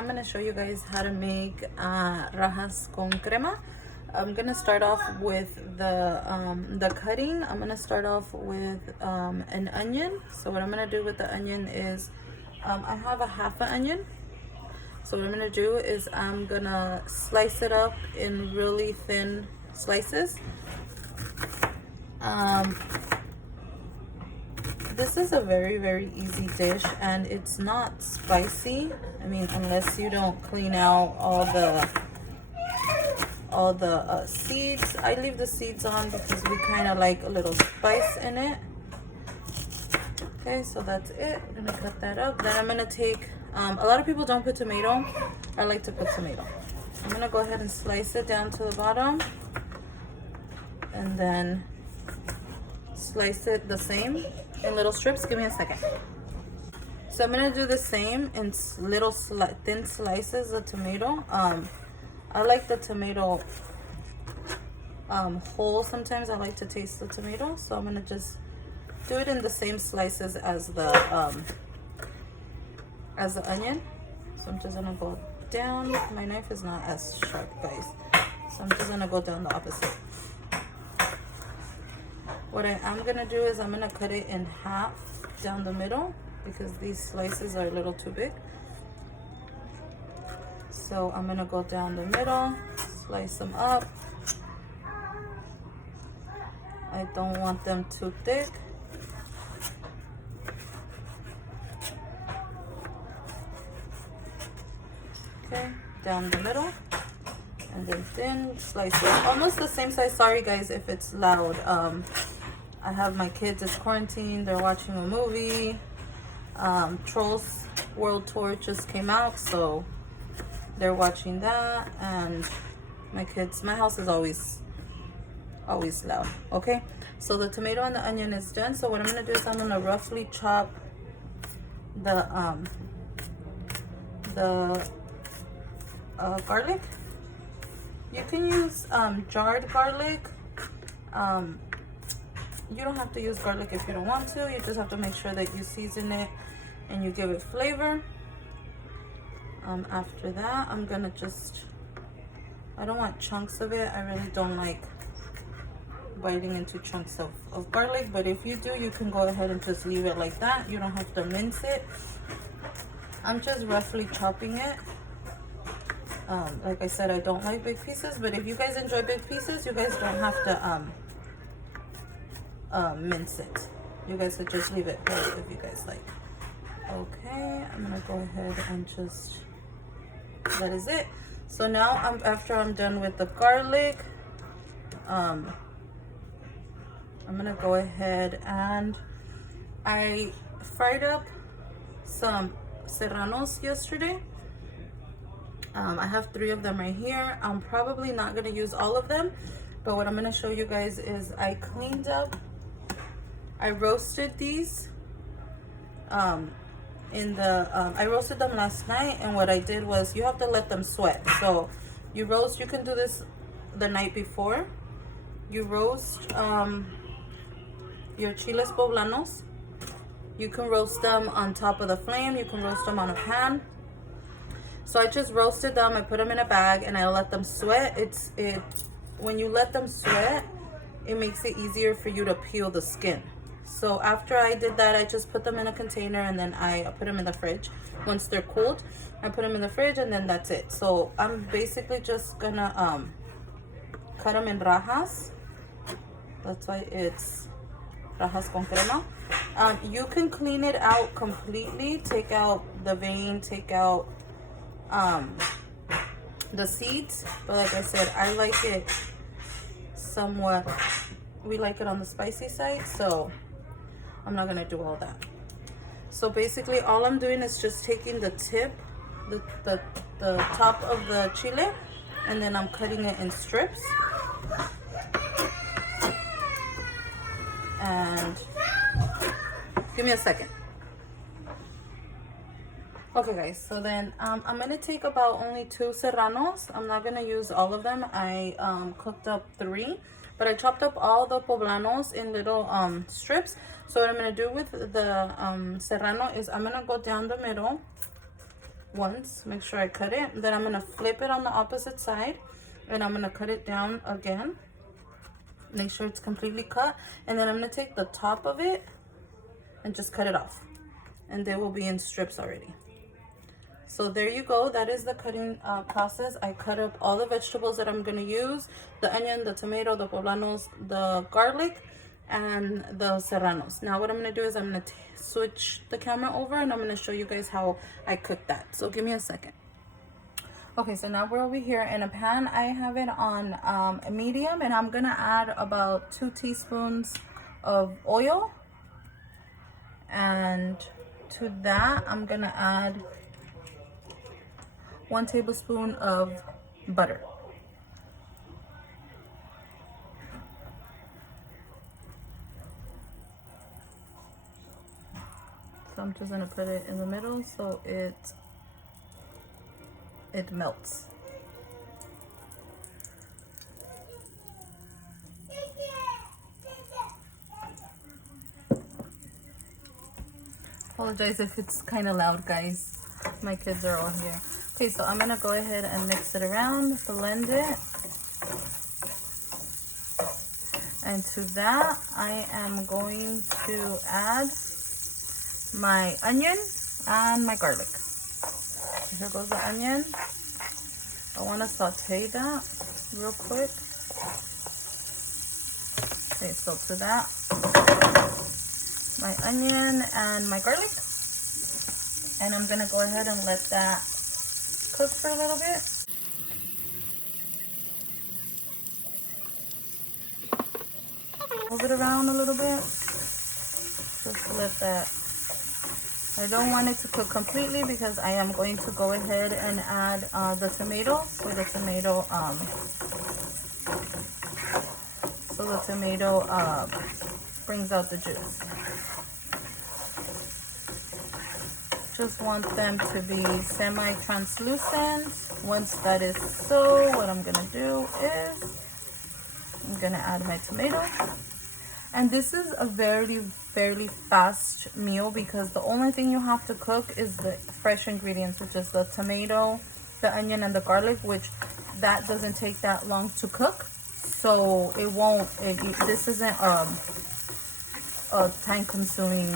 I'm going to show you guys how to make rajas con crema. I'm going to start off with the cutting. I'm going to start off with an onion. So what I'm going to do with the onion is I have a half an onion. So what I'm going to do is I'm going to slice it up in really thin slices. This is a very easy dish, and it's not spicy. I mean, unless you don't clean out all the seeds. I leave the seeds on because we kind of like a little spice in it. Okay, so that's it. I'm gonna cut that up. Then I'm gonna take a lot of people don't put tomato. I like to put tomato. I'm gonna go ahead and slice it down to the bottom, and then slice it the same in little strips. Give me a second. So I'm gonna do the same in little thin slices of tomato. I like the tomato whole. Sometimes I like to taste the tomato, so I'm gonna just do it in the same slices as the onion. So I'm just gonna go down. My knife is not as sharp, guys, so I'm just gonna go down the opposite. What I am gonna do is I'm gonna cut it in half down the middle because these slices are a little too big. So I'm gonna go down the middle, slice them up. I don't want them too thick. Okay, down the middle. And then thin slices, almost the same size. Sorry guys if it's loud. I have my kids, it's quarantine, they're watching a movie. Trolls World Tour just came out, so they're watching that, and my house is always loud. Okay, so the tomato and the onion is done. So what I'm gonna do is I'm gonna roughly chop the garlic. You can use jarred garlic. You don't have to use garlic if you don't want to. You just have to make sure that you season it and you give it flavor. After that, I'm gonna I don't want chunks of it. I really don't like biting into chunks of garlic, but if you do, you can go ahead and just leave it like that. You don't have to mince it. I'm just roughly chopping it. Like I said, I don't like big pieces, but if you guys enjoy big pieces, you guys don't have to mince it. You guys could just leave it whole if you guys like. Okay, I'm gonna go ahead and that is it. So now after I'm done with the garlic, I'm gonna go ahead and I fried up some serranos yesterday. I have 3 of them right here. I'm probably not gonna use all of them, but what I'm gonna show you guys is I roasted these I roasted them last night, and what I did was you have to let them sweat. So you can do this the night before. You roast your Chiles Poblanos. You can roast them on top of the flame. You can roast them on a pan. So I just roasted them. I put them in a bag and I let them sweat. When you let them sweat, it makes it easier for you to peel the skin. So after I did that, I just put them in a container and then I put them in the fridge. Once they're cooled, I put them in the fridge and then that's it. So I'm basically just gonna cut them in rajas. That's why it's rajas con crema. You can clean it out completely. Take out the vein, take out the seeds, but like I said, I like it somewhat, we like it on the spicy side, so I'm not gonna do all that. So basically all I'm doing is just taking the tip, the top of the chile, and then I'm cutting it in strips. And give me a second. Okay guys, so then I'm gonna take about only 2 serranos. I'm not gonna use all of them. I cooked up 3, but I chopped up all the poblanos in little strips. So what I'm gonna do with the serrano is I'm gonna go down the middle once, make sure I cut it. Then I'm gonna flip it on the opposite side and I'm gonna cut it down again. Make sure it's completely cut. And then I'm gonna take the top of it and just cut it off. And they will be in strips already. So there you go. That is the cutting process. I cut up all the vegetables that I'm gonna use: the onion, the tomato, the poblanos, the garlic, and the serranos. Now what I'm gonna do is I'm gonna switch the camera over and I'm gonna show you guys how I cook that. So give me a second. Okay, so now we're over here in a pan. I have it on a medium, and I'm gonna add about 2 teaspoons of oil, and to that I'm gonna add 1 tablespoon of butter. So I'm just gonna put it in the middle so it melts. Apologize if it's kind of loud, guys. My kids are all here. Okay, so I'm gonna go ahead and mix it around, blend it. And to that, I am going to add my onion and my garlic. Here goes the onion. I want to saute that real quick. Okay, so to that, my onion and my garlic. And I'm gonna go ahead and let that cook for a little bit. Move it around a little bit. Just to let that. I don't want it to cook completely because I am going to go ahead and add the tomato. So the tomato brings out the juice. Just want them to be semi-translucent. Once that is so, what I'm gonna do is I'm gonna add my tomato. And this is a fairly fast meal because the only thing you have to cook is the fresh ingredients, which is the tomato, the onion, and the garlic, which that doesn't take that long to cook. So it won't, this isn't a time-consuming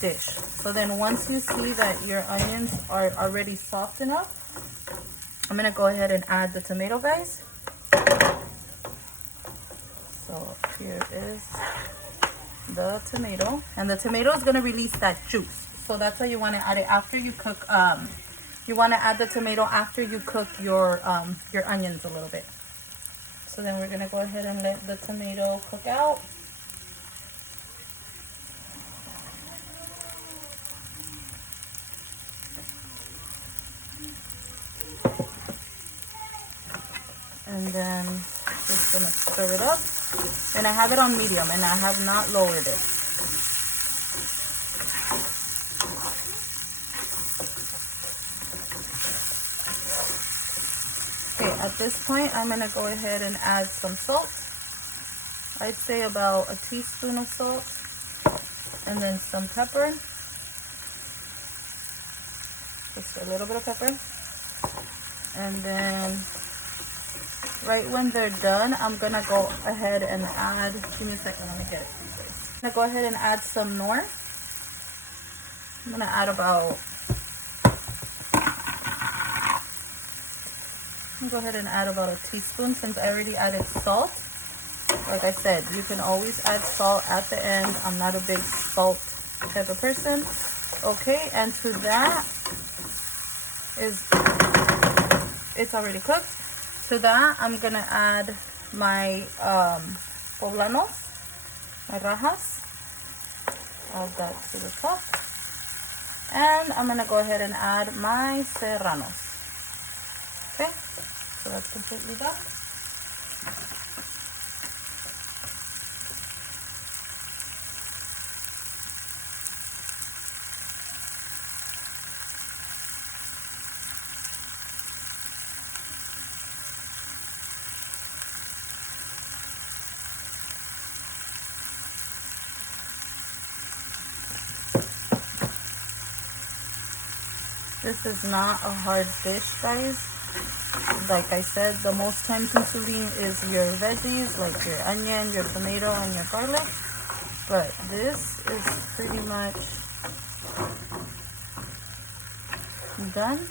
dish. So then once you see that your onions are already soft enough, I'm gonna go ahead and add the tomato, guys. So here is the tomato, and the tomato is gonna release that juice. So that's why you want to add it after you cook. You want to add the tomato after you cook your onions a little bit. So then we're gonna go ahead and let the tomato cook out. And then just gonna stir it up. And I have it on medium and I have not lowered it. Okay, at this point I'm gonna go ahead and add some salt. I'd say about a teaspoon of salt. And then some pepper. Just a little bit of pepper. And then right when they're done, I'm gonna go ahead and add, give me a second, let me get it. I'm gonna go ahead and add some Nor. I'm gonna add about, a teaspoon since I already added salt. Like I said, you can always add salt at the end. I'm not a big salt type of person. Okay, and to that is, it's already cooked. To that, I'm gonna add my poblanos, my rajas. Add that to the top. And I'm gonna go ahead and add my serranos. Okay, so that's completely done. This is not a hard dish, guys. Like I said, the most time consuming is your veggies, like your onion, your tomato, and your garlic. But this is pretty much done.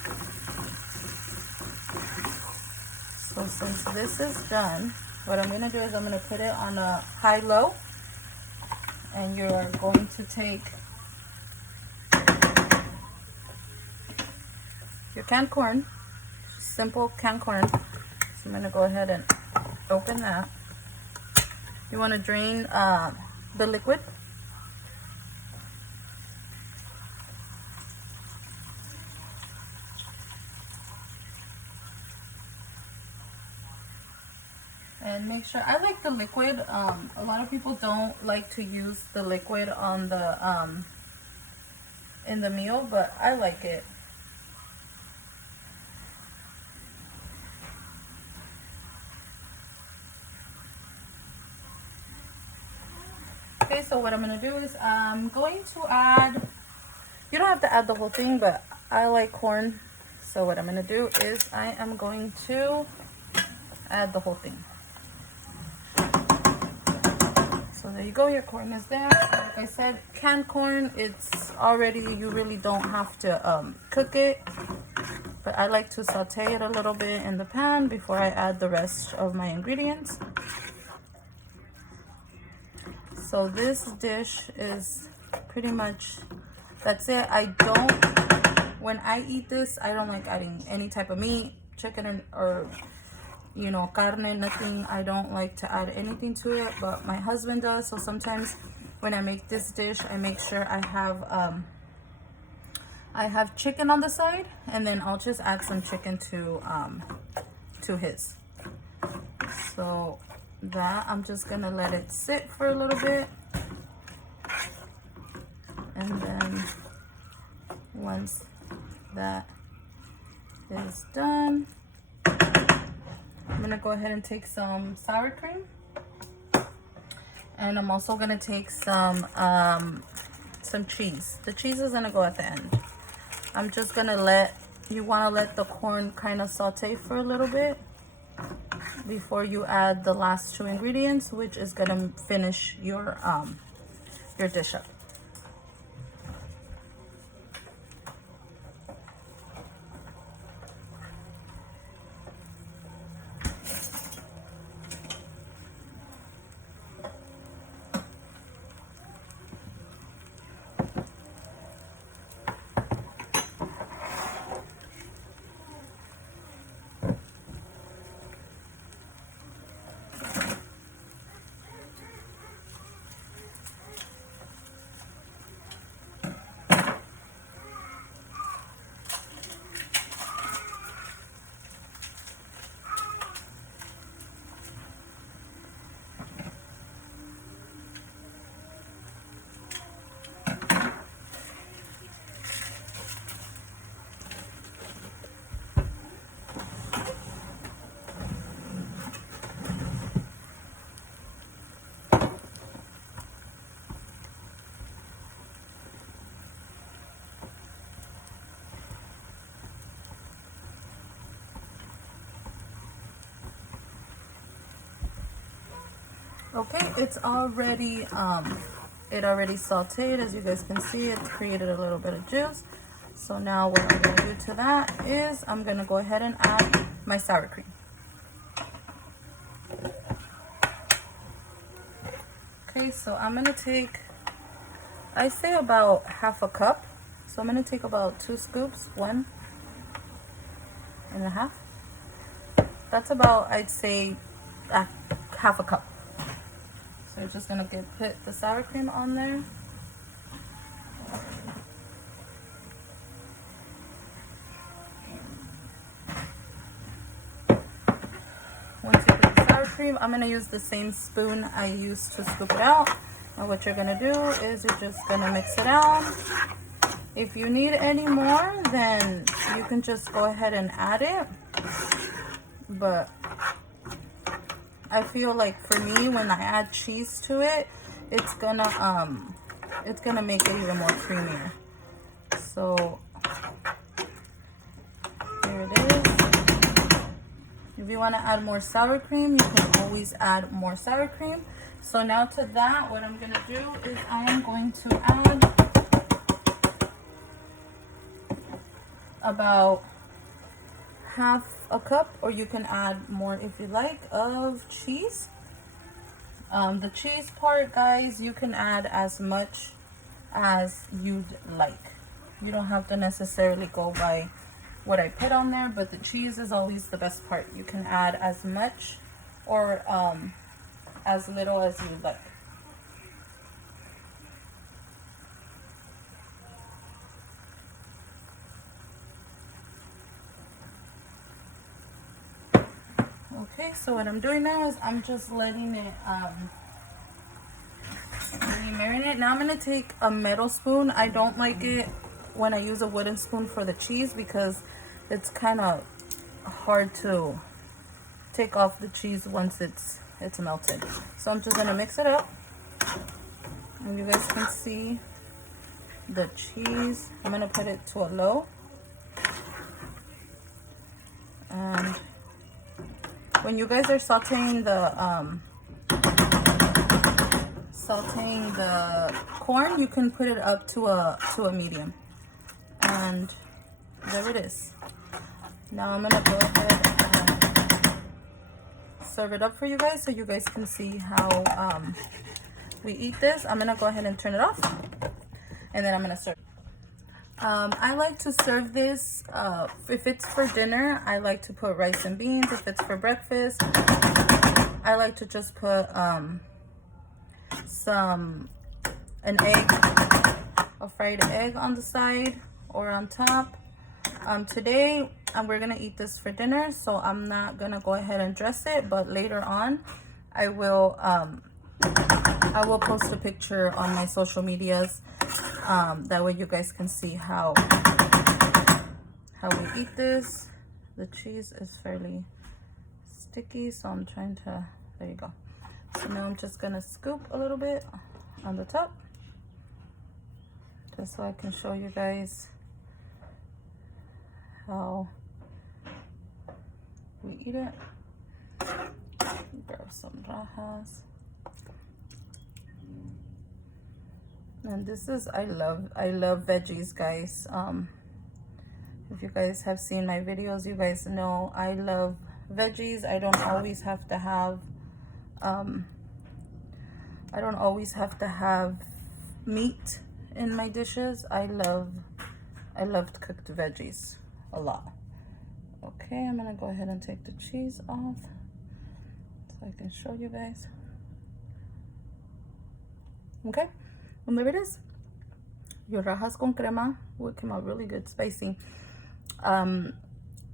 So since this is done, what I'm going to do is I'm going to put it on a high-low. And you're going to take your canned corn, simple canned corn. So I'm going to go ahead and open that. You want to drain the liquid. And make sure, I like the liquid. A lot of people don't like to use the liquid on the in the meal, but I like it. Okay, so what I'm gonna do is I'm going to add, you don't have to add the whole thing, but I like corn. So what I'm gonna do is I am going to add the whole thing. So there you go, your corn is there. Like I said, canned corn, it's already, you really don't have to cook it. But I like to saute it a little bit in the pan before I add the rest of my ingredients. So this dish is pretty much, that's it. When I eat this, I don't like adding any type of meat, chicken or you know, carne, nothing. I don't like to add anything to it, but my husband does. So sometimes when I make this dish, I make sure I have chicken on the side, and then I'll just add some chicken to his. So that I'm just gonna let it sit for a little bit, and then once that is done, I'm gonna go ahead and take some sour cream, and I'm also gonna take some cheese. The cheese is gonna go at the end. I'm just gonna you wanna let the corn kind of saute for a little bit before you add the last two ingredients, which is gonna finish your dish up. Okay, it's already sauteed. As you guys can see, it's created a little bit of juice. So now what I'm going to do to that is I'm going to go ahead and add my sour cream. Okay, so I'm going to take, I say about half a cup. So I'm going to take about 2 scoops, 1.5. That's about, I'd say, half a cup. So we're just gonna put the sour cream on there. Once you put the sour cream, I'm gonna use the same spoon I used to scoop it out. And what you're gonna do is you're just gonna mix it out. If you need any more, then you can just go ahead and add it. But I feel like for me, when I add cheese to it, it's gonna make it even more creamier. So If you want to add more sour cream, you can always add more sour cream. So now to that, what I'm going to do is I am going to add about half a cup, or you can add more if you like, of cheese. The cheese part, guys, you can add as much as you'd like. You don't have to necessarily go by what I put on there, but the cheese is always the best part. You can add as much or as little as you like. Okay, so what I'm doing now is I'm just letting it marinate. Now I'm gonna take a metal spoon. I don't like it when I use a wooden spoon for the cheese because it's kind of hard to take off the cheese once it's melted. So I'm just gonna mix it up, and you guys can see the cheese. I'm gonna put it to a low, and when you guys are sauteing the corn, you can put it up to a medium, and there it is. Now I'm gonna go ahead and serve it up for you guys so you guys can see how we eat this. I'm gonna go ahead and turn it off, and then I'm gonna serve. I like to serve this, if it's for dinner, I like to put rice and beans. If it's for breakfast, I like to just put an egg, a fried egg on the side or on top. Today we're gonna eat this for dinner, so I'm not gonna go ahead and dress it, but later on I will post a picture on my social medias. That way you guys can see how we eat this. The cheese is fairly sticky, so I'm trying to, there you go. So now I'm just gonna scoop a little bit on the top, just so I can show you guys how we eat it. Grab some rajas. And this is, I love veggies, guys. If you guys have seen my videos, you guys know I love veggies. I don't always have to have meat in my dishes. I love cooked veggies a lot. Okay, I'm gonna go ahead and take the cheese off so I can show you guys. Okay, and there it is. Your rajas con crema. It came out really good, spicy.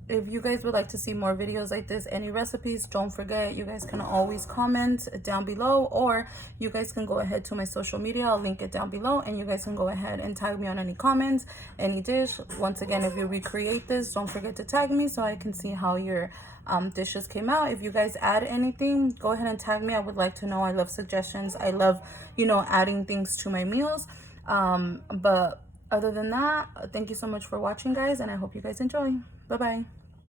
If you guys would like to see more videos like this, any recipes, don't forget, you guys can always comment down below, or you guys can go ahead to my social media. I'll link it down below, and you guys can go ahead and tag me on any comments, any dish. Once again, if you recreate this, don't forget to tag me so I can see how your dishes came out. If you guys add anything, go ahead and tag me. I would like to know. I love suggestions. I love, adding things to my meals. But other than that, thank you so much for watching, guys, and I hope you guys enjoy. Bye bye.